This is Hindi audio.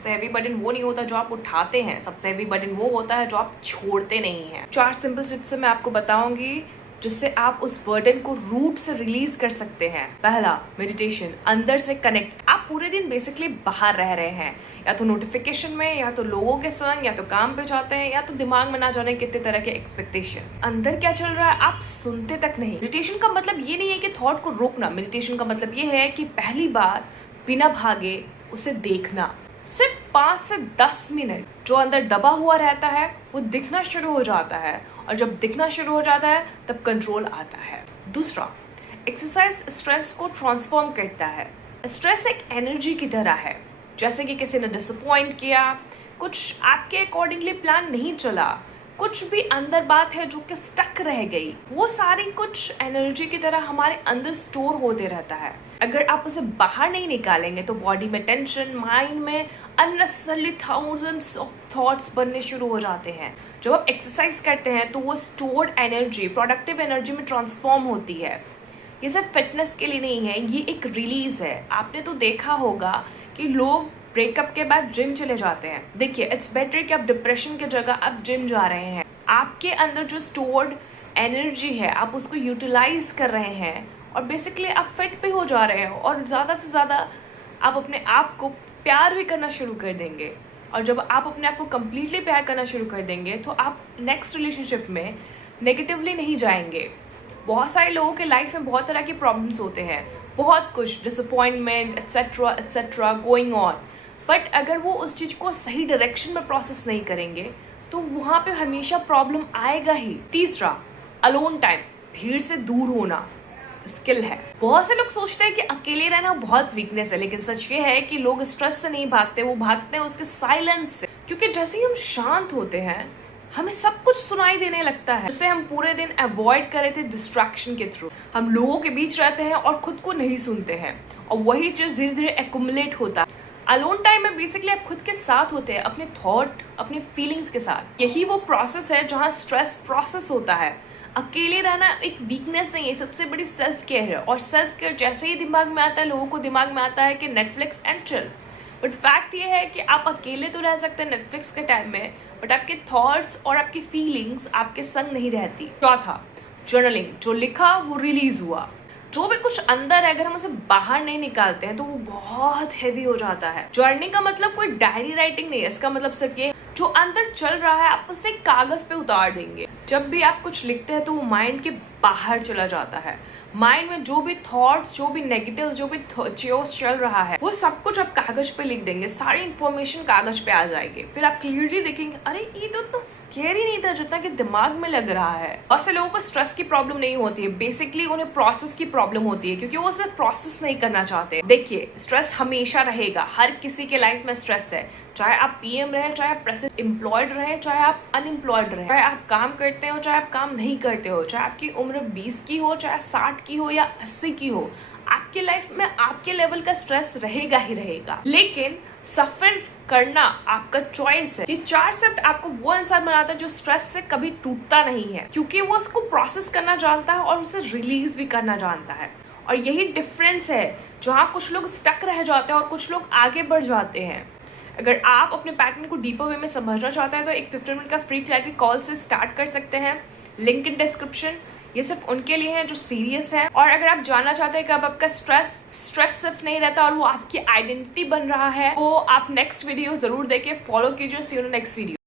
सबसे हैवी बर्डन वो नहीं होता जो आप उठाते हैं, सबसे हैवी बर्डन वो होता है जो आप छोड़ते नहीं हैं। 4 सिंपल स्टेप्स से मैं आपको बताऊंगी जिससे आप उस बर्डन को रूट से रिलीज कर सकते हैं। पहला, मेडिटेशन, अंदर से कनेक्ट। आप पूरे दिन बेसिकली बाहर रह रहे हैं, या तो नोटिफिकेशन में, या तो लोगों के संग, या तो काम पे जाते हैं, या तो दिमाग में ना जाने कितने तरह के एक्सपेक्टेशन। अंदर क्या चल रहा है आप सुनते तक नहीं। मेडिटेशन का मतलब ये नहीं है कि थॉट को रोकना, मेडिटेशन का मतलब ये है कि पहली बार बिना भागे उसे देखना। सिर्फ 5 से 10 मिनट जो अंदर दबा हुआ रहता है वो दिखना शुरू हो जाता है, और जब दिखना शुरू हो जाता है तब कंट्रोल आता है। दूसरा, एक्सरसाइज स्ट्रेस को ट्रांसफॉर्म करता है। स्ट्रेस एक एनर्जी की तरह है, जैसे कि किसी ने डिसअपॉइंट किया, कुछ आपके अकॉर्डिंगली प्लान नहीं चला, कुछ भी अंदर बात है जो कि स्टक रह गई, वो सारी कुछ एनर्जी की तरह हमारे अंदर स्टोर होते रहता है। अगर आप उसे बाहर नहीं निकालेंगे तो बॉडी में टेंशन, माइंड में अननेसेसरली थाउजेंड्स ऑफ थॉट्स बनने शुरू हो जाते हैं। जब आप एक्सरसाइज करते हैं तो वो स्टोर्ड एनर्जी प्रोडक्टिव एनर्जी में ट्रांसफॉर्म होती है। ये सिर्फ फिटनेस के लिए नहीं है, ये एक रिलीज है। आपने तो देखा होगा कि लोग ब्रेकअप के बाद जिम चले जाते हैं। देखिए, इट्स बेटर कि आप डिप्रेशन की जगह आप जिम जा रहे हैं। आपके अंदर जो स्टोर्ड एनर्जी है आप उसको यूटिलाइज कर रहे हैं, और बेसिकली आप फिट भी हो जा रहे हो, और ज़्यादा से ज़्यादा आप अपने आप को प्यार भी करना शुरू कर देंगे। और जब आप अपने आप को कम्प्लीटली प्यार करना शुरू कर देंगे तो आप नेक्स्ट रिलेशनशिप में नेगेटिवली नहीं जाएंगे। बहुत सारे लोगों के लाइफ में बहुत तरह की प्रॉब्लम्स होते हैं, बहुत कुछ, disappointment etcetera etcetera going on, but अगर वो उस चीज़ को सही डायरेक्शन में प्रोसेस नहीं करेंगे तो वहाँ पे हमेशा प्रॉब्लम आएगा ही। तीसरा, अलोन टाइम, भीड़ से दूर होना स्किल है। बहुत से लोग सोचते हैं कि अकेले रहना बहुत वीकनेस है, लेकिन सच ये है कि लोग स्ट्रेस से नहीं भागते, वो भागते हैं उसके साइलेंस से। क्योंकि जैसे ही हम शांत होते हैं हमें सब कुछ सुनाई देने लगता है, जिसे हम पूरे दिन अवॉइड कर रहे थे डिस्ट्रैक्शन के थ्रू। हम लोगों के बीच रहते हैं और खुद को नहीं सुनते हैं, और वही चीज धीरे धीरे एक्यूमुलेट होता है। अलोन टाइम में बेसिकली आप खुद के साथ होते हैं, अपने थॉट, अपने फीलिंग्स के साथ। यही वो प्रोसेस है जहाँ स्ट्रेस प्रोसेस होता है। अकेले रहना एक वीकनेस नहीं है, सबसे बड़ी सेल्फ केयर है। और सेल्फ केयर जैसे ही दिमाग में आता है, लोगों को दिमाग में आता है कि Netflix and chill, but fact ये है कि आप अकेले तो रह सकते हैं नेटफ्लिक्स के टाइम में, बट आपके थॉट्स और आपकी फीलिंग्स आपके संग नहीं रहती। चौथा, जर्नलिंग, जो लिखा वो रिलीज हुआ। जो भी कुछ अंदर है अगर हम उसे बाहर नहीं निकालते हैं तो वो बहुत हैवी हो जाता है। जर्निंग का मतलब कोई डायरी राइटिंग नहीं है, इसका मतलब सिर्फ ये जो अंदर चल रहा है आप उसे कागज पे उतार देंगे। जब भी आप कुछ लिखते हैं तो वो माइंड के बाहर चला जाता है। माइंड में जो भी थॉट्स, जो भी नेगेटिव, जो भी चेयर्स चल रहा है वो सब कुछ आप कागज पे लिख देंगे, सारी इंफॉर्मेशन कागज पे आ जाएगी। फिर आप क्लियरली देखेंगे, अरे ये तो इतना स्कैरी नहीं था जितना कि दिमाग में लग रहा है। बहुत से लोगों को स्ट्रेस की प्रॉब्लम नहीं होती है, बेसिकली उन्हें प्रोसेस की प्रॉब्लम होती है, क्योंकि वो उसे प्रोसेस नहीं करना चाहते। देखिए, स्ट्रेस हमेशा रहेगा, हर किसी के लाइफ में स्ट्रेस है, चाहे आप पीएम रहे, चाहे आप प्रेजेंट एम्प्लॉयड रहे, चाहे आप अनएम्प्लॉयड रहे, चाहे आप काम करते हो, चाहे आप काम नहीं करते हो, चाहे आपकी उम्र 20 की हो, चाहे 60 की हो या 80 की हो, आपके लाइफ में आपके लेवल का स्ट्रेस रहेगा ही रहेगा। लेकिन सफर करना आपका चॉइस है। ये 4 स्टेप आपको वो इंसान बनाता है जो स्ट्रेस से कभी टूटता नहीं है, क्योंकि वो उसको प्रोसेस करना जानता है और उसे रिलीज भी करना जानता है। और यही डिफरेंस है जहाँ कुछ लोग स्टक रह जाते हैं और कुछ लोग आगे बढ़ जाते हैं। अगर आप अपने पैटर्न को डीपर वे में समझना चाहते हैं तो एक 15 मिनट का फ्री क्लैरिटी कॉल से स्टार्ट कर सकते हैं, लिंक इन डिस्क्रिप्शन। ये सिर्फ उनके लिए है जो सीरियस है। और अगर आप जानना चाहते हैं कि अब आपका स्ट्रेस सिर्फ नहीं रहता और वो आपकी आइडेंटिटी बन रहा है, तो आप नेक्स्ट वीडियो जरूर देखिए, फॉलो कीजिए। सी यू इन नेक्स्ट वीडियो।